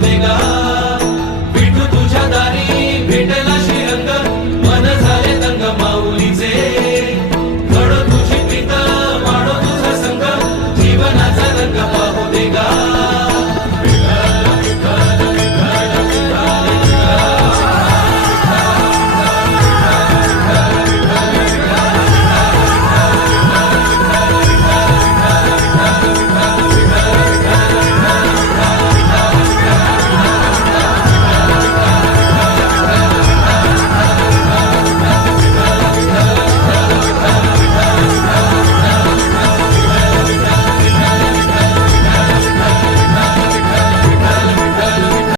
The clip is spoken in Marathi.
bigger.